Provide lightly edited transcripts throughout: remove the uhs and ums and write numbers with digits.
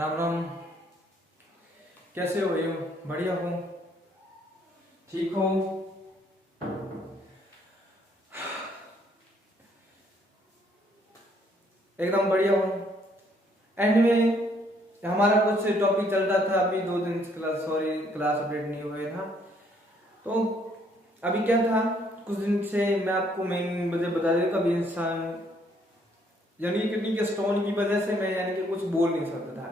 राम राम। कैसे हो? ये बढ़िया हो? ठीक हो? एकदम बढ़िया हो? एंड में हमारा कुछ टॉपिक चल रहा था, अभी 2 दिन क्लास अपडेट नहीं हुए था। तो अभी क्या था, कुछ दिन से मैं आपको मेन वजह बता देता। अभी इंसान यानी किडनी के स्टोन की वजह से मैं यानी कि कुछ बोल नहीं सकता था,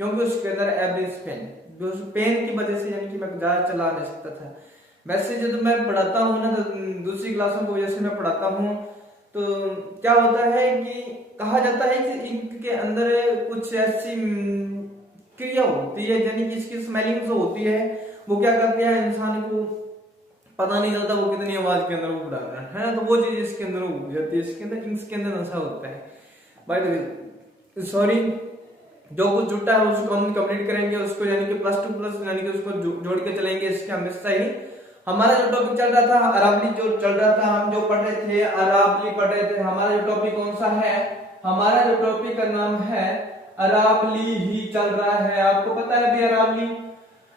क्योंकि उसके अंदर एवरेज पेन, जो पेन की वजह से यानी कि मैं ज्यादा चला नहीं सकता था। वैसे जब मैं पढ़ाता हूँ ना, तो दूसरी क्लासों की वजह से मैं पढ़ाता हूँ, तो क्या होता है कि कहा जाता है कि इंक के अंदर कुछ ऐसी क्रिया होती है, यानी कि इसकी स्मेलिंग जो होती है वो क्या करती है, इंसान को पता नहीं चलता वो कितनी आवाज के अंदर वो पढ़ा रहा है ना। तो वो चीज इसके अंदर हो जाती है, इसके अंदर इंक के अंदर नशा होता है। बाय द वे सॉरी, जो कुछ जुटा है उसको हम कंप्लीट करेंगे, उसको यानी कि +2+ यानी कि उसको जोड़ के चलेंगे। इसके हमेशा ही हमारा जो टॉपिक चल रहा था अरावली जो चल रहा था, हम जो पढ़ रहे थे अरावली पढ़ रहे थे। हमारा जो टॉपिक कौन सा है, हमारा जो टॉपिक का नाम है अरावली ही चल रहा है। आपको पता है अभी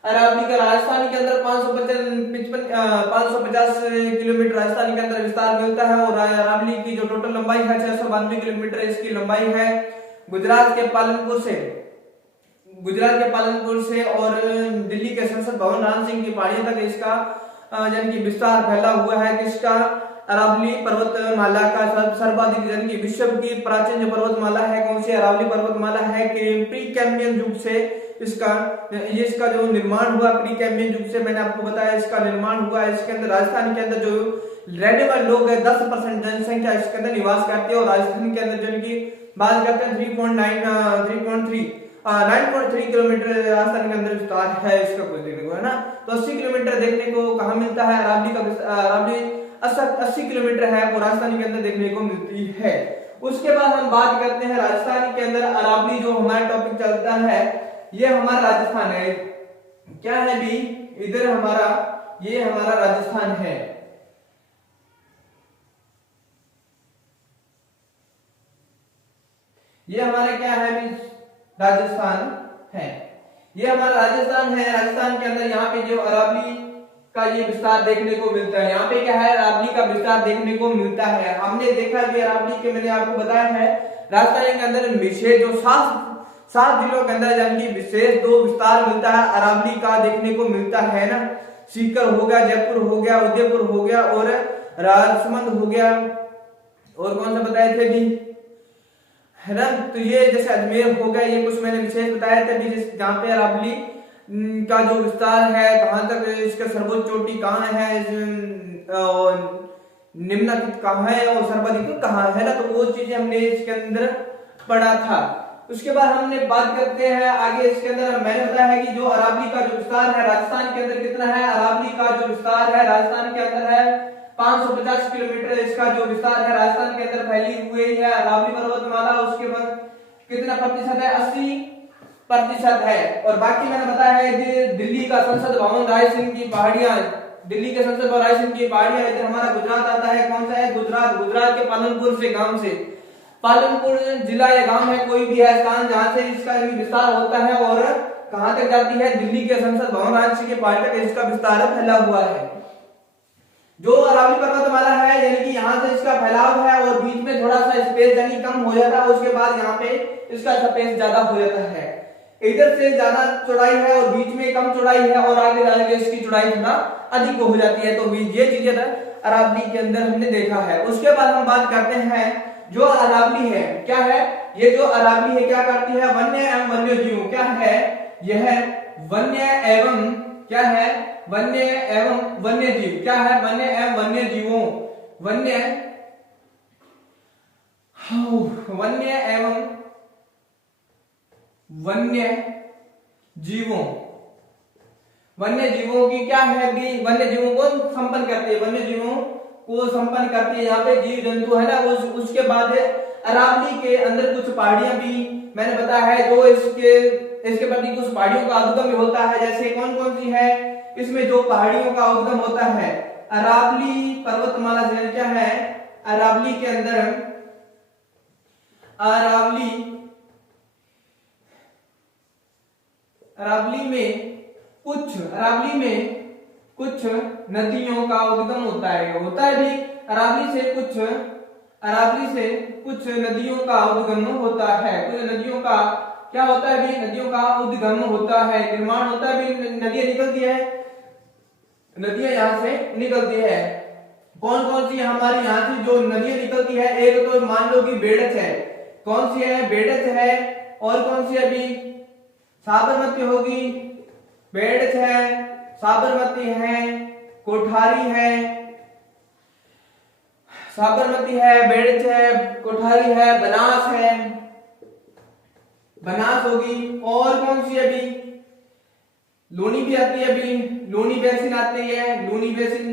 अरावली का राजस्थान के अंदर 550 किलोमीटर राजस्थान के अंदर विस्तार मिलता है, और अरावली की जो टोटल लंबाई है 692 किलोमीटर इसकी लंबाई है। गुजरात के पालनपुर से और दिल्ली के संसद भवन राम सिंह की पहाड़ियों तक इसका यानी कि विस्तार फैला हुआ है। किसका? अरावली पर्वतमाला का सर्वाधिक यानी कि विश्व की प्राचीन जो पर्वतमाला है, कौन सी? अरावली पर्वतमाला है। प्री कैम्ब्रियन युग से इसका जो निर्माण हुआ, प्री कैम्ब्रियन युग से मैंने आपको बताया इसका निर्माण हुआ। इसके अंदर राजस्थान के अंदर जो रहने लोग है 10% जनसंख्या इसके अंदर निवास करती है, और राजस्थान के अंदर जिनकी बात करते हैं 9.3 किलोमीटर राजस्थान के अंदर विस्तार है इसका, कुछ देखने को है ना। तो 80 किलोमीटर देखने को कहाँ मिलता है? अरावली 80 किलोमीटर है वो राजस्थान के अंदर देखने को मिलती है। उसके बाद हम बात करते हैं राजस्थान के अंदर अरावली, जो हमारा टॉपिक चलता है ये हमारा राजस्थान है। क्या है भी इधर ये हमारा राजस्थान है। ये हमारा क्या है भी? राजस्थान है। ये हमारा राजस्थान है। राजस्थान के अंदर यहाँ पे जो अरावली का ये विस्तार देखने को मिलता है। यहाँ पे क्या है? अरावली का विस्तार देखने को मिलता है। हमने देखा कि अरावली के, मैंने आपको बताया है राजस्थान के अंदर विशेष जो 7 जिलों के अंदर यानी कि विशेष 2 विस्तार मिलता है अरावली का देखने को मिलता है ना। सीकर हो गया, जयपुर हो गया, उदयपुर हो गया और राजसमंद हो गया, और कौन सा बताए थे भी, है ना। तो ये जैसे अजमेर हो गया, ये कुछ मैंने विशेष बताया था भी, जहाँ पे अरावली का जो विस्तार है, कहां तक इसका सर्वोच्च चोटी कहाँ है, निम्नलिखित कहाँ है और सर्वाधिक कहाँ है ना। तो वो चीजें हमने इसके अंदर पढ़ा था। उसके बाद हमने बात करते हैं आगे। इसके अंदर मैंने बताया है कि जो अरावली का जो विस्तार है राजस्थान के अंदर कितना है? अरावली का जो विस्तार है राजस्थान के अंदर है 550 किलोमीटर इसका जो विस्तार है राजस्थान के अंदर फैली हुई है अरावली पर्वतमाला। उसके बाद कितना प्रतिशत है? 80% है। और बाकी मैंने बताया है दिल्ली का संसद भवन रायसेन की पहाड़ियां, दिल्ली के संसद भवन रायसेन की पहाड़ियां, इधर हमारा गुजरात आता है। कौन सा है? गुजरात के पालनपुर जिला या गांव है, कोई भी है स्थान जहां से इसका विस्तार होता है, और कहां तक जाती है? दिल्ली के संसद भवन रांची के पहाड़ी तक इसका विस्तार फैला हुआ है। जो अरावली पर्वतमाला है यानी कि यहाँ से इसका फैलाव है, और बीच में थोड़ा सा स्पेस यानी कम हो जाता है, उसके बाद यहाँ पे इसका स्पेस ज्यादा हो जाता है। इधर से ज्यादा चौड़ाई है और बीच में कम चौड़ाई है, और आगे जाके इसकी चौड़ाई थोड़ा अधिक हो जाती है। तो ये चीजें अरावली के अंदर हमने देखा है। उसके बाद हम बात करते हैं जो अरावली है, क्या है? ये जो अरावली है क्या करती है? वन्य एवं वन्य जीव, क्या है? यह वन्य एवं क्या है? वन्य एवं वन्य जीव, क्या है? वन्य एवं वन्य जीवों, वन्य एवं वन्य जीवों की क्या है भी? वन्य जीवों को संपन्न करती है, वन्य जीवों को संपन्न करती है। यहाँ पे जीव जंतु है ना। उसके बाद अरावली के अंदर कुछ पहाड़ियां भी मैंने बताया है, जो इसके प्रति कुछ पहाड़ियों का उद्गम भी होता है। जैसे कौन कौन सी है? इसमें जो पहाड़ियों का उद्गम होता है अरावली पर्वतमाला से, क्या है? अरावली के अंदर अरावली अरावली में कुछ नदियों का उद्गम होता है भी अरावली से कुछ नदियों का उद्गम होता है। कुछ नदियों का क्या होता है भी, नदियों का उद्गम होता है, निर्माण होता है भी, नदियां निकलती है, नदियां यहाँ से निकलती है। कौन कौन सी हमारी यहाँ से जो नदियां निकलती है, एक तो मान लो कि बेड़च है, कौन सी है, बेड़च है, और कौन सी अभी साबरमती होगी, बेड़च है, साबरमती है, कोठारी है, साबरमती है, बेड़च है, कोठारी है, बनास होगी, और कौन सी अभी लूनी भी आती है, अभी लूनी बेसिन आती है, लूनी बेसिन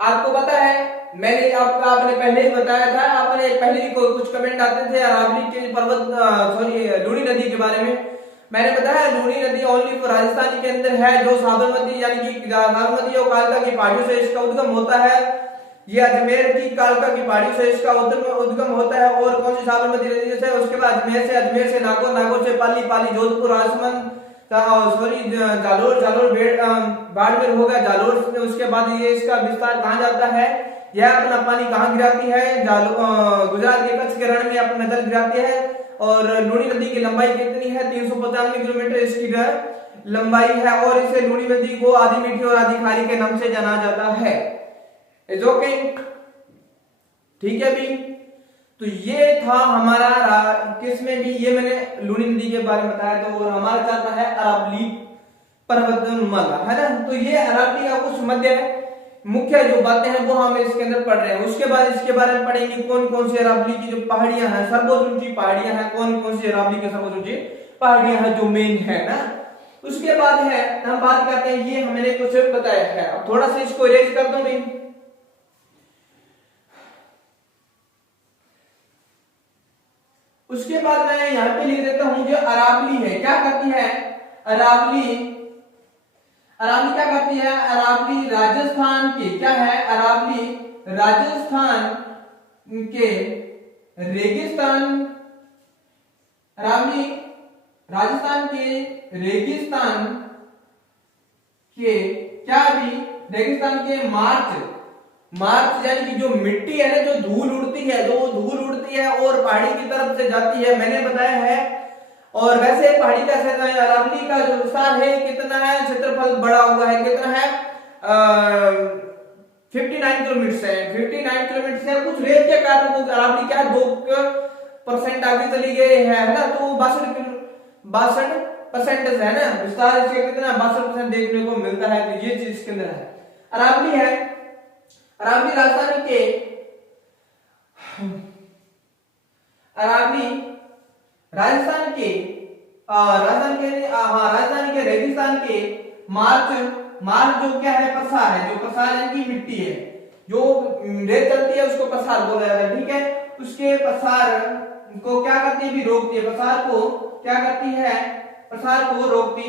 आपको पता है, मैंने आपने पहले ही बताया था, आपने पहले ही कुछ कमेंट आते थे अरावली के लूनी नदी के बारे में। मैंने बताया लूनी नदी ओनली फॉर राजस्थान के अंदर है, जो साबरमती यानी कि साबरमती और कालका की पहाड़ियों से इसका उद्गम होता है। ये अजमेर की कालका की पहाड़ियों से इसका उद्गम होता है। और कौन सी साबरमती नदी से, उसके बाद अजमेर से नागौर, नागौर से पाली, पाली जोधपुर, राजसमंद, जालोर, बाड़मेर होगा, जालोर में। उसके बाद ये इसका विस्तार कहाँ जाता है, यह अपना पानी कहाँ गिराती है, गुजरात के कच्छ के रण में अपना जल गिराती है। और लूनी नदी की लंबाई कितनी है, 395 किलोमीटर इसकी लंबाई है। और इसे लूनी नदी को आधी मीठी और आधी खारी के नाम से जाना जाता है। इज ओके, ठीक है भी। तो ये था हमारा किसमें भी, ये मैंने लूनी नदी के बारे में बताया। तो और हमारा चलता है अरावली पर्वतमाला, है ना। तो ये अरावली का कुछ मध्य मुख्य जो बातें हैं वो हम इसके अंदर पढ़ रहे हैं। उसके बाद इसके बारे में पढ़ेंगे कौन कौन सी अरावली की जो पहाड़ियां हैं, सर्वोच्च ऊंची पहाड़ियां हैं, कौन कौन सी अरावली की सर्वोच्च ऊंची पहाड़ियां हैं जो मेन है ना। उसके बाद है हम बात करते हैं, ये हमने कुछ बताया है, अब थोड़ा सा इसको इरेज कर दूं भाई। उसके बाद मैं यहाँ पे लिख देता हूं जो अरावली है क्या करती है, अरावली क्या करती है, अरावली राजस्थान की क्या है, अरावली राजस्थान के रेगिस्तान, अरावली राजस्थान के रेगिस्तान के क्या भी, रेगिस्तान के मार्च यानी कि जो मिट्टी है ना, जो धूल उड़ती है और पहाड़ी की तरफ से जाती है, मैंने बताया है। और वैसे पहाड़ी का अरावली का जो विस्तार है कितना है, क्षेत्रफल बड़ा हुआ है, कितना है 59 किलोमीटर है, 59 किलोमीटर है। कुछ रेत के कारण अरावली क्या 2% आगे चली गई है ना। तो 62% है ना विस्तार, इसके कितना 62% देखने को मिलता है। तो ये चीज इसके अंदर है। अरावली है, अरावली राजस्थान के रेगिस्तान के मार्च जो क्या है, पसार है, जो पसार यानी कि मिट्टी है, जो रेत चलती है उसको पसार बोला जाता है, ठीक है। उसके पसार को क्या करती है, भी रोकती है, पसार को क्या करती है, पसार को रोकती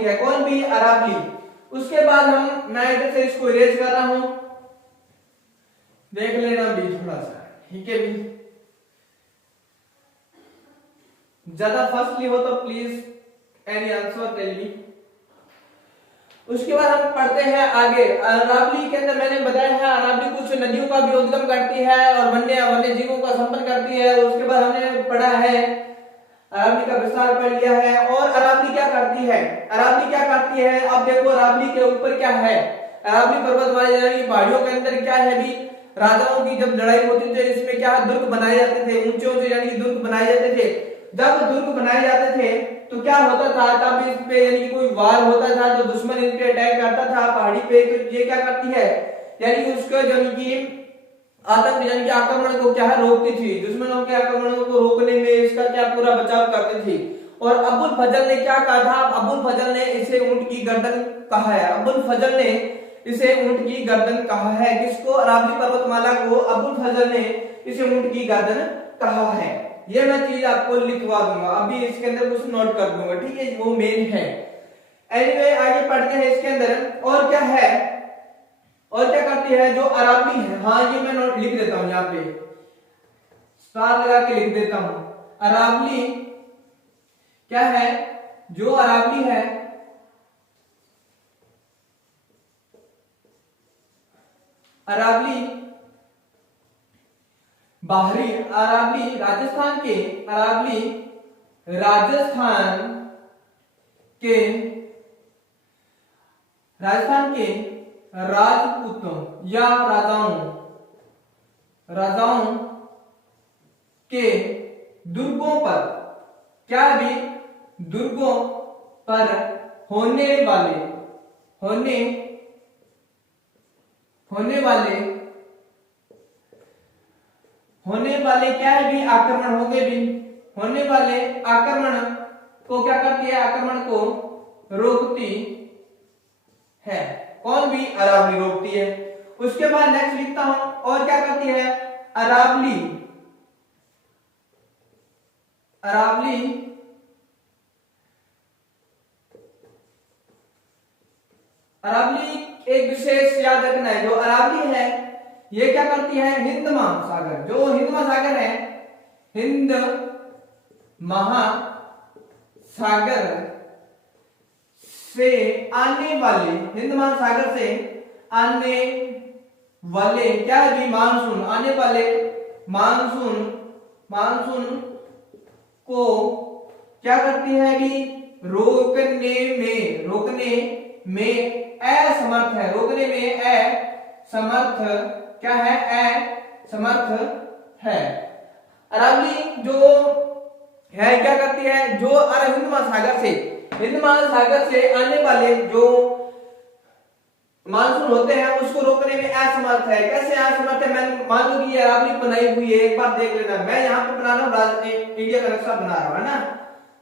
है, कौन भी, अरावली। उसके बाद मैं इधर से इसको इरेज कर रहा हूं, देख लेना भी थोड़ा सा, ठीक है भी। ज्यादा फर्स्टली हो तो please any answer tell me. उसके बाद हम पढ़ते हैं आगे। अरावली के अंदर मैंने बताया है अरावली कुछ नदियों का भी उद्गम करती है और वन्य जीवों का संपन्न करती है। उसके बाद हमने पढ़ा है अरावली का विस्तार पढ़ लिया है। और अरावली क्या करती है, अब देखो अरावली के ऊपर क्या है, अरावली पर्वतमाला यानी पहाड़ियों के अंदर क्या है भी, राजाओं की जब लड़ाई होती थी इसमें क्या दुर्ग बनाए जाते थे, ऊंचे यानी कि दुर्ग बनाए जाते थे। जब दुर्ग बनाए जाते थे तो क्या होता था, तब इस पे यानी कि कोई वार होता था, जो दुश्मन इन पे अटैक करता था पहाड़ी पे, तो ये क्या करती है, यानी कि उसको यानी कि यानी कि आक्रमण को क्या रोकती थी, दुश्मनों के आक्रमणों को रोकने में इसका क्या पूरा बचाव करती थी। और अबुल फजल ने क्या कहा था, अबुल फजल ने इसे ऊंट की गर्दन कहा है, अबुल फजल ने इसे ऊंट की गर्दन कहा है। किसको, अरावली पर्वतमाला को अबुल फजल ने इसे ऊंट की गर्दन कहा है। ये मैं चीज आपको लिखवा दूंगा, अभी इसके अंदर कुछ नोट कर दूंगा, ठीक है, वो मेन है। एनीवे आगे पढ़ते हैं इसके अंदर और क्या है, और क्या करती है जो अरावली है। हाँ ये मैं नोट लिख देता हूं, यहाँ पे स्टार लगा के लिख देता हूं। अरावली क्या है, जो अरावली है, अरावली बाहरी, अरावली राजस्थान के, अरावली राजस्थान के, राजस्थान के राजपूतों या राजाओं के दुर्गों पर, क्या भी दुर्गों पर होने वाले क्या है भी आक्रमण होंगे भी, होने वाले आक्रमण को क्या करती है, आक्रमण को रोकती है। कौन भी, अरावली रोकती है। उसके बाद नेक्स्ट लिखता हूं, और क्या करती है, अरावली एक विशेष याद रखना है, जो अरावली है ये क्या करती है, हिंद महासागर, जो हिंद महासागर है, हिंद महासागर से आने वाले, हिंद महासागर से आने वाले क्या भी मानसून, आने वाले मानसून को क्या करती है भी, रोकने में असमर्थ है, रोकने में असमर्थ, क्या है, असमर्थ है। अरावली जो है क्या करती है, जो हिंद महासागर से आने वाले जो मानसून होते हैं उसको रोकने में असमर्थ है। कैसे असमर्थ है, मैं मान लो कि ये अरावली बनाई हुई है, एक बार देख लेना, मैं यहाँ पे बना रहा हूँ, इंडिया का नक्शा बना रहा हूँ, है ना।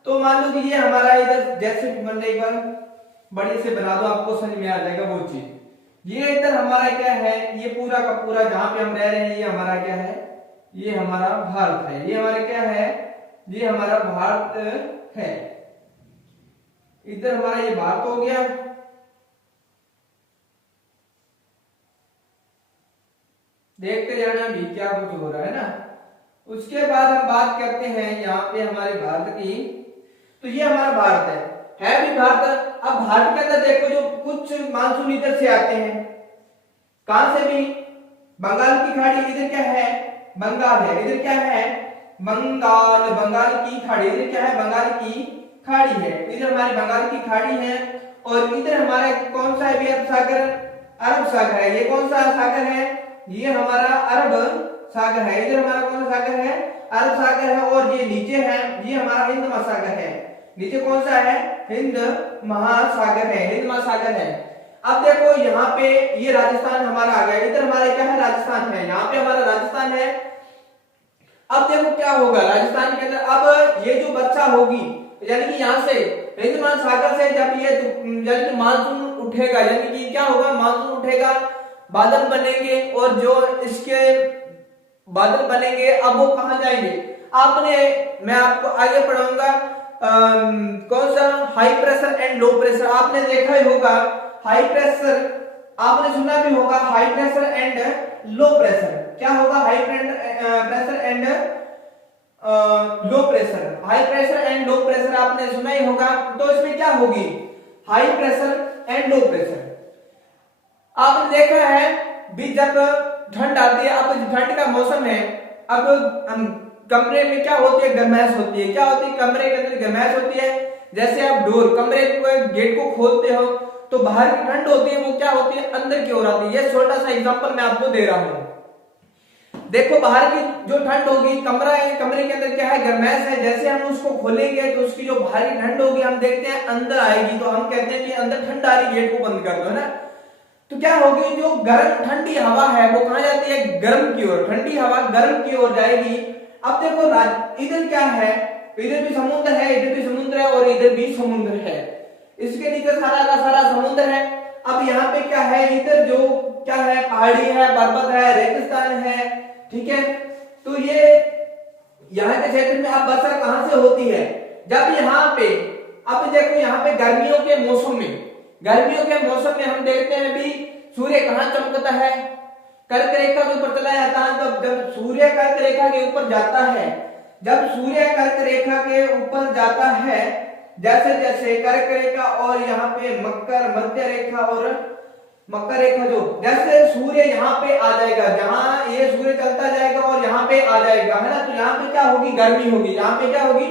तो मान लो कि ये हमारा इधर जैसे भी बन, एक बार बड़े से बना दो, आपको समझ में आ जाएगा वो चीज। ये इधर हमारा क्या है, ये पूरा का पूरा जहां पे हम रह रहे हैं, ये हमारा क्या है, ये हमारा भारत है, ये हमारा क्या है, ये हमारा भारत है। इधर हमारा ये भारत हो गया, देखते जाना भी क्या कुछ हो रहा है ना। उसके बाद हम बात करते हैं यहाँ पे हमारे भारत की, तो ये हमारा भारत है भी भारत। अब भारत के अंदर देखो, जो कुछ मानसून इधर से आते हैं, कहां से भी, बंगाल की खाड़ी, इधर क्या है, बंगाल है, इधर क्या है, बंगाल की खाड़ी, इधर क्या है, बंगाल की खाड़ी है, इधर हमारी बंगाल की खाड़ी है। और इधर हमारा कौन सा है भी, अरब सागर है। ये कौन सा सागर है, ये हमारा अरब सागर है। इधर हमारा कौन सा सागर है, अरब सागर है। और ये नीचे है, ये हमारा हिंद महासागर है। नीचे कौन सा है, हिंद महासागर है, हिंद महासागर है। अब देखो यहाँ पे ये राजस्थान हमारा आ गया, इधर हमारा क्या है, राजस्थान है, यहाँ पे हमारा राजस्थान है। अब देखो क्या होगा राजस्थान के अंदर, अब ये जो वर्षा होगी, यानी कि यहाँ से हिंद महासागर से जब ये यानी कि मानसून उठेगा, यानी कि क्या होगा, मानसून उठेगा, बादल बनेंगे, और जो इसके बादल बनेंगे अब वो कहां जाएंगे, मैं आपको आगे पढ़ाऊंगा कौन सा, high pressure and low pressure. आपने देखा ही होगा हाई प्रेशर, आपने सुना भी होगा high pressure and low pressure. क्या होगा, high pressure and low pressure, high pressure and low pressure आपने सुना ही होगा। तो इसमें क्या होगी, high pressure and low pressure. आपने देखा है भी जब ठंड आती है, अब ठंड का मौसम है, अब कमरे में क्या होती है, गर्माहट होती है। क्या होती है, कमरे के अंदर गर्माहट होती है। जैसे आप डोर, कमरे के गेट को खोलते हो तो बाहर की ठंड होती है, वो क्या होती है, अंदर की ओर आती है। ये छोटा सा एग्जांपल मैं आपको दे रहा हूं। देखो बाहर की जो ठंड होगी, कमरा है, कमरे के अंदर क्या है, गर्माहट है। जैसे हम उसको खोलेंगे तो उसकी जो बाहर की ठंड होगी, हम देखते हैं अंदर आएगी, तो हम कहते हैं कि अंदर ठंड आ रही, गेट को बंद कर दो, है ना। तो क्या होगी, जो गर्म ठंडी हवा है वो कहां जाती है, गर्म की ओर, ठंडी हवा गर्म की ओर जाएगी। अब देखो इधर क्या है, इधर भी समुद्र है, इधर भी समुद्र है, और इधर भी समुद्र है। इसके नीचे सारा का सारा समुद्र है। अब यहाँ पे क्या है, इधर जो क्या है, पहाड़ी है, पर्वत है, रेगिस्तान है, ठीक है। तो ये यहाँ के क्षेत्र में अब वर्षा कहां से होती है, जब यहाँ पे, अब देखो यहाँ पे गर्मियों के मौसम में हम देखते हैं भी सूर्य कहां चमकता है, कर्क रेखा के ऊपर चला जाता है। तो जब सूर्य कर्क रेखा के ऊपर जाता है जब सूर्य कर्क रेखा के ऊपर जाता है, जैसे जैसे कर्क रेखा और यहाँ पे मकर मध्य रेखा और मकर रेखा, जो जैसे सूर्य यहाँ पे आ जाएगा, जहां ये सूर्य चलता जाएगा और यहाँ पे आ जाएगा, है ना, तो यहाँ पे क्या होगी, गर्मी होगी, यहाँ पे क्या होगी,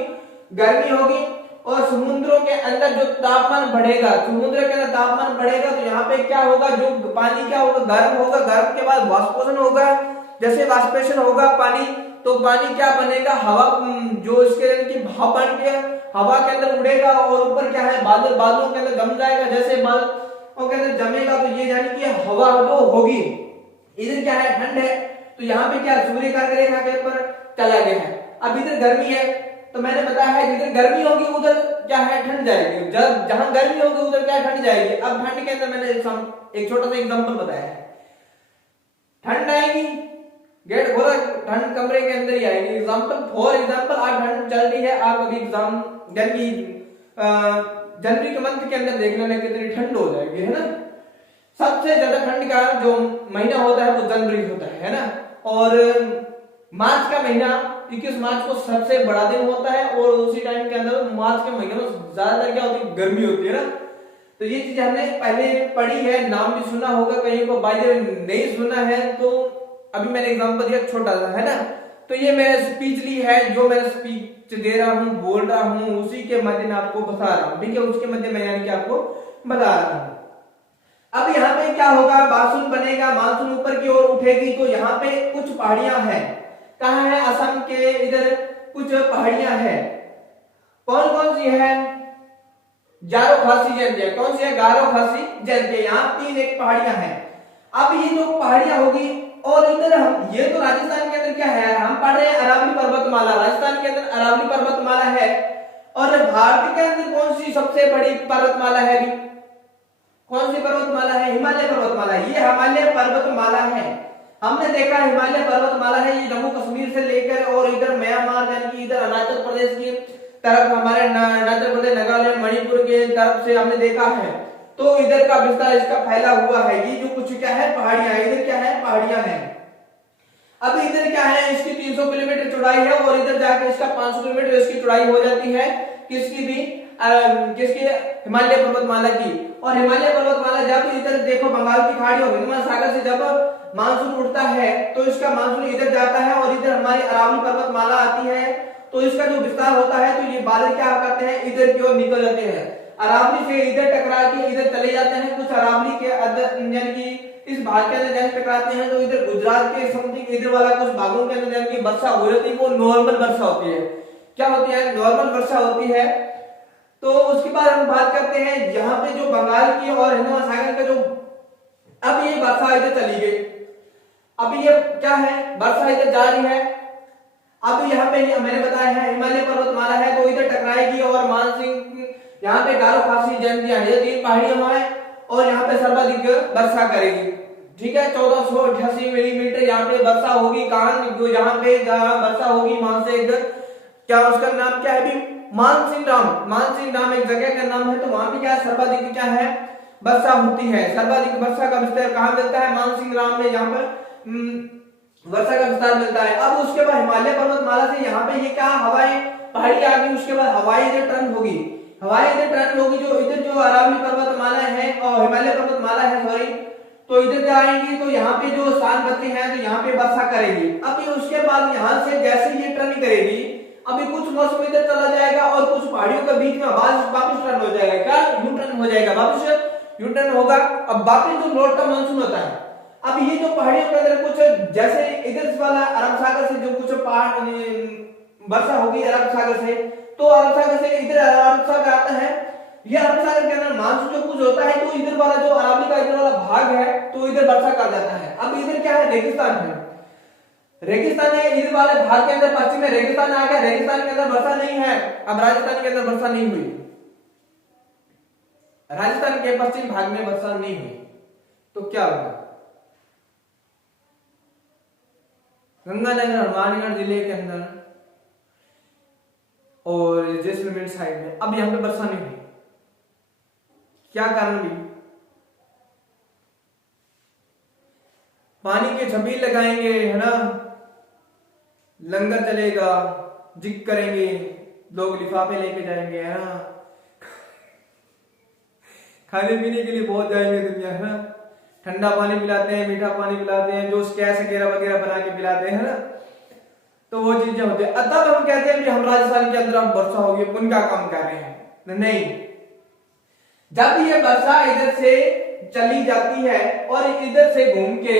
गर्मी होगी। और समुद्रों के अंदर जो तापमान बढ़ेगा, समुद्र के अंदर तापमान बढ़ेगा, तो यहाँ पे क्या होगा, जो पानी क्या होगा, गर्म होगा, गर्म के बाद वाष्पोषण होगा, जैसे वाष्पेशन होगा पानी, तो पानी क्या बनेगा, हवा, जो इसके की भाप बन के हवा के अंदर उड़ेगा और ऊपर क्या है, बादल, बादलों के अंदर जम जाएगा, जैसे बादलों के अंदर जमेगा, तो ये यानी कि हवा जो होगी, इधर क्या है, ठंड है, तो यहाँ पे क्या सूर्य कर्क रेखा के ऊपर चला गया है। अब इधर गर्मी है, तो मैंने बताया है जिधर गर्मी होगी उधर क्या है, ठंड जाएगी, जब जहां गर्मी होगी उधर क्या ठंड जाएगी। अब ठंड के अंदर मैंने एक छोटा सा एग्जांपल बताया है, ठंड आएगी, गेट खोला, ठंड कमरे के अंदर ही आएगी। एग्जांपल फॉर एग्जांपल, आज ठंड चल रही है, आप अभी एग्जाम यानी जनवरी के मंथ के अंदर देख लेना कितनी ठंड हो जाएगी, है ना। सबसे ज्यादा ठंड का जो महीना होता है वो जनवरी होता है ना। और मार्च का महीना 21 मार्च को सबसे बड़ा दिन होता है, और उसी टाइम के अंदर मार्च के महीने में ज्यादातर क्या होती है, गर्मी होती है ना। तो ये चीज हमने पहले पढ़ी है, नाम भी सुना होगा, कहीं को बाय द वे नहीं सुना है तो अभी मैंने एग्जांपल दिया छोटा सा, है ना। तो ये मेरा स्पीच ली है, जो मैं स्पीच दे रहा हूँ, बोल रहा हूँ, उसी के मध्य में आपको बता रहा हूँ, ठीक है, उसके मध्य में यानी कि आपको बता रहा हूँ। अब यहाँ पे क्या होगा, मानसून बनेगा, मानसून ऊपर की ओर उठेगी, तो यहाँ पे कुछ पहाड़ियां हैं, कहाँ है, असम के इधर कुछ पहाड़ियां हैं। कौन कौन सी है, गारो खासी जयंती, कौन सी है, गारो खासी जयंती, यहाँ 3 एक पहाड़ियां हैं। अब ये जो पहाड़ियां होगी, और इधर हम, ये तो राजस्थान के अंदर क्या है, हम पढ़ रहे हैं अरावली पर्वतमाला, राजस्थान के अंदर अरावली पर्वतमाला है। और भारत के अंदर कौन सी सबसे बड़ी पर्वतमाला है, भी कौन सी पर्वतमाला है, हिमालय पर्वतमाला, ये हिमालय पर्वतमाला है। हमने देखा हिमालय पर्वतमाला है, ये जम्मू कश्मीर से लेकर और इधर म्यांमार यानी कि इधर अरुणाचल प्रदेश की तरफ, हमारे अरुणाचल प्रदेश, नागालैंड, मणिपुर के तरफ से हमने देखा है, तो इधर का विस्तार इसका फैला हुआ है। ये जो कुछ क्या है, पहाड़ियां, इधर क्या है, पहाड़ियां हैं। अब इधर क्या है, इसकी 300 किलोमीटर चौड़ाई है, और इधर जाके इसका 500 किलोमीटर इसकी चौड़ाई हो जाती है, किसकी भी, किसकी, हिमालय पर्वतमाला की। और हिमालय पर्वतमाला जब इधर देखो, बंगाल की खाड़ी और हिंद महासागर से जब मानसून उठता है, तो इसका मानसून इधर जाता है, और इधर हमारी अरावली पर्वतमाला आती है, तो इसका जो विस्तार होता है, तो ये बादल क्या करते हैं, इधर की ओर निकल जाते हैं, अरावली से इधर टकरा के इधर चले जाते हैं। कुछ अरावली के अंदर यानी कि इस भाग के अंदर जैसे टकराते हैं, तो इधर गुजरात के समथिंग इधर वाला कुछ भागों के अंदर यानी कि वर्षा हो जाती है, वो नॉर्मल वर्षा होती है। क्या होती है, नॉर्मल वर्षा होती है। तो उसके बाद हम बात करते हैं यहाँ पे जो बंगाल की और हिंद महासागर का जो, अब ये वर्षा इधर चली गई, अब ये क्या है, वर्षा इधर जा रही है। अब यहाँ पे मैंने बताया है हिमालय पर्वतमाला है, तो इधर टकराएगी और मानसिंह, यहाँ पे गारो खासी जयंतियां, ये 3 पहाड़ियां हैं, और यहाँ पे सर्वाधिक वर्षा करेगी, ठीक है। 1488 मिलीमीटर यहाँ पे वर्षा होगी, कहां, यहाँ पे वर्षा होगी, वहां से इधर क्या, उसका नाम क्या है, भी मानसिंह राम, मानसिंह राम एक जगह का नाम है, तो वहां पे क्या सर्वाधिक क्या है, वर्षा होती है। सर्वाधिक वर्षा का विस्तार कहां मिलता है, मानसिंह राम में, यहाँ पर वर्षा का विस्तार मिलता है। अब उसके बाद हिमालय पर्वतमाला से यहाँ पे ये क्या, हवाएं, पहाड़ी आ गई, उसके बाद हवाएं इधर टर्न होगी, हवाएं इधर टर्न होगी, जो इधर जो अरावली पर्वतमाला है और हिमालय पर्वतमाला है, सॉरी, तो इधर क्या आएंगी, तो यहाँ पे जो स्थान बचे हैं, तो यहाँ पे वर्षा करेगी। अभी उसके बाद यहाँ से जैसे ये टर्न करेगी, अभी कुछ मौसम इधर चला जाएगा, और कुछ पहाड़ियों के बीच में वापस टर्न हो जाएगा, क्या, यू टर्न हो जाएगा, वापस यू टर्न होगा। अब वापस जो नॉर्थ का मानसून होता है, अब ये जो पहाड़ियों के अंदर कुछ जैसे इधर वाला अरब सागर से जो कुछ पहाड़ वर्षा होगी अरब सागर से, तो अरब सागर से इधर अरब सागर आता है, ये अरब सागर के अंदर मानसून जो कुछ होता है, तो इधर वाला जो अरावली का इधर वाला भाग है, तो इधर वर्षा कर जाता है। अब इधर क्या है, रेगिस्तान है, रेगिस्तान है, इधर वाले भाग के अंदर पश्चिम में रेगिस्तान आ गया, रेगिस्तान के अंदर वर्षा नहीं है। अब राजस्थान के अंदर वर्षा नहीं हुई, राजस्थान के पश्चिम भाग में वर्षा नहीं हुई, तो क्या होगा, गंगानगर हनुमानगढ़ जिले के अंदर और जैसलमेर साइड में अब यहाँ पे वर्षा नहीं हुई। क्या कारण भी, पानी के छबील लगाएंगे, है ना, लंगर चलेगा, जिक करेंगे, लोग लिफाफे लेके जाएंगे, है ना, खाने पीने के लिए बहुत जाएंगे दुनिया, है ना, ठंडा पानी पिलाते हैं, मीठा पानी पिलाते हैं, जो स्कैश वगैरह वगैरह बना के पिलाते हैं, है ना, तो वो चीजें होती है। तब हम कहते हैं कि हम राजस्थान के अंदर अब वर्षा होगी, पुण्य का काम कर रहे हैं। नहीं, जब ये वर्षा इधर से चली जाती है और इधर से घूम के,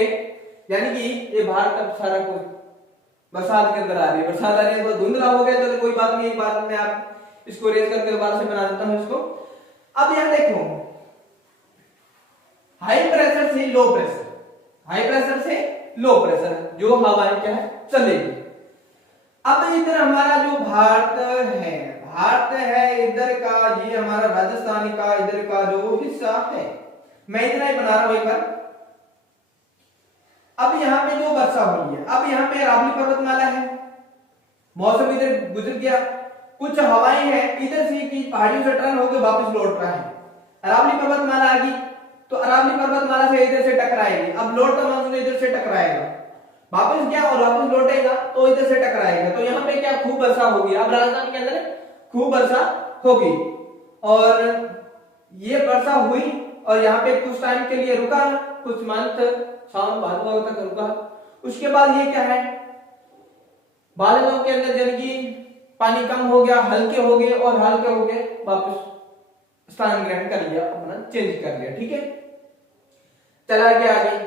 यानी कि ये बाहर तब सारा कुछ बरसात के अंदर आ रही है, बरसात आ रही है तो धुंधला हो गया, तो कोई बात नहीं, एक बात में आप इसको रेज करके दोबारा से बना देता हूं इसको। अब यहां देखो, हाई प्रेशर से लो प्रेशर, हाई प्रेशर से लो प्रेशर जो हवाएं क्या है चलेगी। अब इधर हमारा जो भारत है इधर का, ये हमारा राजस्थान का इधर का जो हिस्सा है, मैं इतना ही बना रहा हूं एक बार। अब यहाँ पे जो वर्षा हुई है, अब यहाँ पे अरावली पर्वतमाला है, मौसम इधर गुजर गया, कुछ हवाएं हैं इधर से की पहाड़ियों से टर्न होकर वापस लौट रहा है, अरावली पर्वतमाला आ गई, तो अरावली पर्वतमाला से इधर से टकराएगी, अब लौटता मानसून इधर से टकराएगा, वापस गया और वापस लौटेगा तो इधर से टकराएगा, तो यहाँ पे क्या खूब वर्षा होगी। अब राजस्थान के अंदर खूब वर्षा होगी, और ये वर्षा हुई और यहाँ पे कुछ टाइम के लिए रुका, कुछ मंथ सावन भादों तक रुका, उसके बाद ये क्या है, बादलों के अंदर जल की पानी कम हो गया, हल्के हो गए, और हल्के हो गए वापस स्थान ग्रहण कर लिया, अपना चेंज कर लिया, ठीक है, चला गया आगे।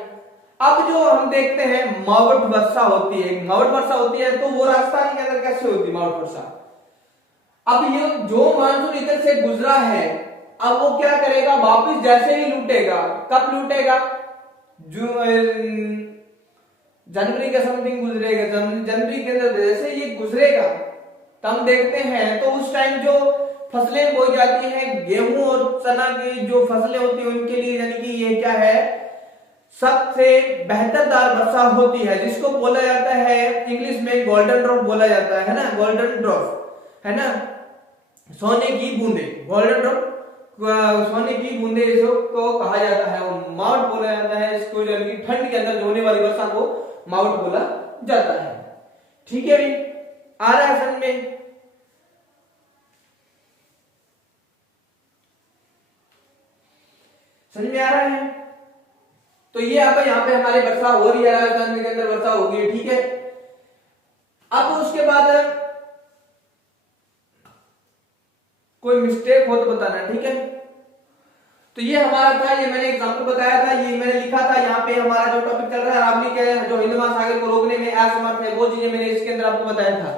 अब जो हम देखते हैं मावठ वर्षा होती है, मावठ वर्षा होती है, तो वो राजस्थान के अंदर कैसे होती है मावठ वर्षा। अब ये जो मानसून इधर से गुजरा है, अब वो क्या करेगा, वापस जैसे ही लूटेगा, कब लूटेगा, जो जनवरी के समथिंग गुजरेगा, जनवरी के अंदर जैसे ये गुजरेगा, तो हम देखते हैं तो उस टाइम जो फसलें बोई जाती हैं, गेहूं और चना की जो फसलें होती हैं उनके लिए, यानी कि ये क्या है, सबसे बेहतरदार वर्षा होती है, जिसको बोला जाता है इंग्लिश में गोल्डन ड्रॉप बोला जाता है ना, गोल्डन ड्रॉप, है ना, सोने की बूंदे, गोल्डन ड्रॉप, सोने की बूंदे इसको कहा जाता है, मावठ बोला जाता है इसको, जो ठंड के अंदर होने वाली वर्षा को मावठ बोला जाता है, ठीक है भाई, आ रहा है समझ में। समझ में आ रहा है, तो ये अब यहाँ पे हमारी वर्षा हो रही है, राजस्थान के अंदर वर्षा होगी, ठीक है। अब उसके बाद कोई मिस्टेक हो तो बताना, ठीक है। तो ये हमारा था, ये मैंने एग्जांपल बताया था, ये मैंने लिखा था, यहाँ पे हमारा जो टॉपिक चल रहा है अरावली के जो हिंद महासागर को रोकने में असमर्थ है, वो चीजें मैंने इसके अंदर आपको बताया था।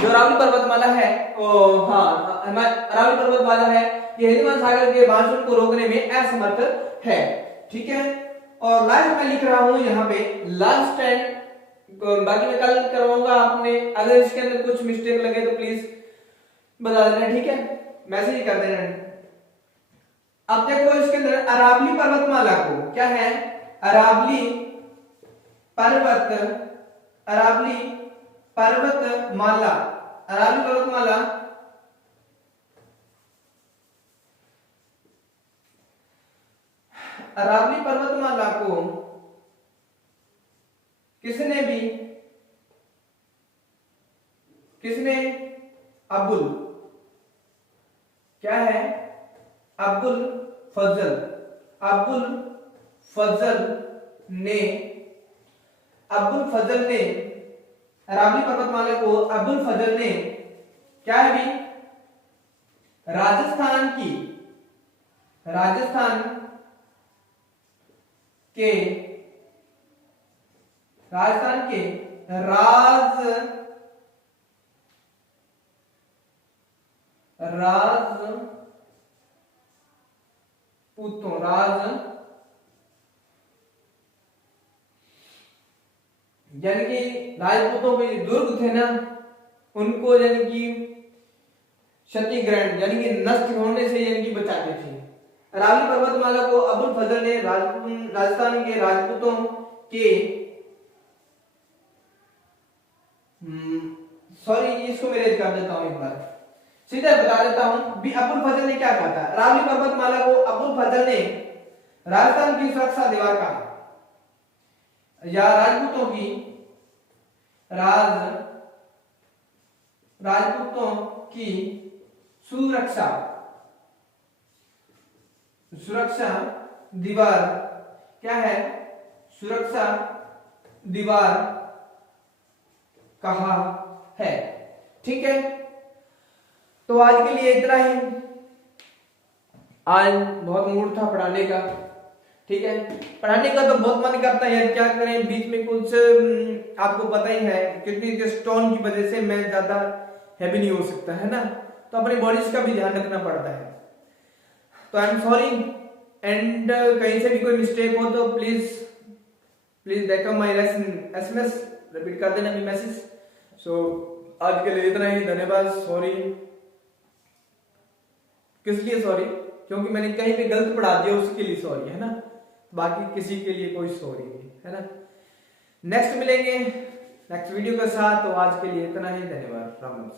जो अरावली पर्वतमाला है, अरावली पर्वतमाला है, ये हिंद महासागर के मानसून को रोकने में असमर्थ है, ठीक है। और लास्ट में लिख रहा हूं यहाँ पे लास्ट एंड, बाकी मैं कल करवाऊंगा, आपने अगर इसके अंदर कुछ मिस्टेक लगे तो प्लीज बता देना, ठीक है, मैसेज कर देना। अब देखो इसके अंदर अरावली पर्वतमाला को क्या है, अरावली पर्वतमाला, अरावली पर्वतमाला अरावली पर्वतमाला को किसने अब्दुल, क्या है, अब्दुल फजल ने अरावली पर्वतमाला को अब्दुल फजल ने क्या है भी, राजस्थान के यानी कि राजपूतों के दुर्ग थे ना, उनको यानी कि क्षतिग्रहण यानी कि नष्ट होने से यानी कि बचाते थे। अरावली पर्वतमाला को अब्दुल फजल ने राजस्थान के राजपूतों के सॉरी इसको मैं रेज कर देता हूं, एक बार सीधा बता देता हूं भी। अब्दुल फजल ने क्या कहा था, अरावली पर्वतमाला को अब्दुल फजल ने राजस्थान की सुरक्षा दीवार कहा, या राजपूतों की राजपूतों की सुरक्षा सुरक्षा दीवार क्या है? सुरक्षा दीवार कहा है। ठीक है, तो आज के लिए इतना ही। आज बहुत मूड था पढ़ाने का। ठीक है, पढ़ाने का तो बहुत मन करता है यार, क्या करें, बीच में कुछ आपको पता ही है, क्योंकि स्टोन की वजह से मैं ज्यादा हैवी नहीं हो सकता है ना, तो अपनी बॉडीज का भी ध्यान रखना पड़ता है। तो आई एम सॉरी, एंड कहीं से भी कोई मिस्टेक हो तो please backup my SMS, repeat कर देना मेरी मैसेज। सो आज के लिए इतना ही, धन्यवाद। सॉरी, किस लिए सॉरी? क्योंकि मैंने कहीं पे गलत पढ़ा दिया, उसके लिए सॉरी, है ना। बाकी किसी के लिए कोई सॉरी नहीं, है ना। नेक्स्ट मिलेंगे नेक्स्ट वीडियो के साथ, तो आज के लिए इतना ही, धन्यवाद। राम राम।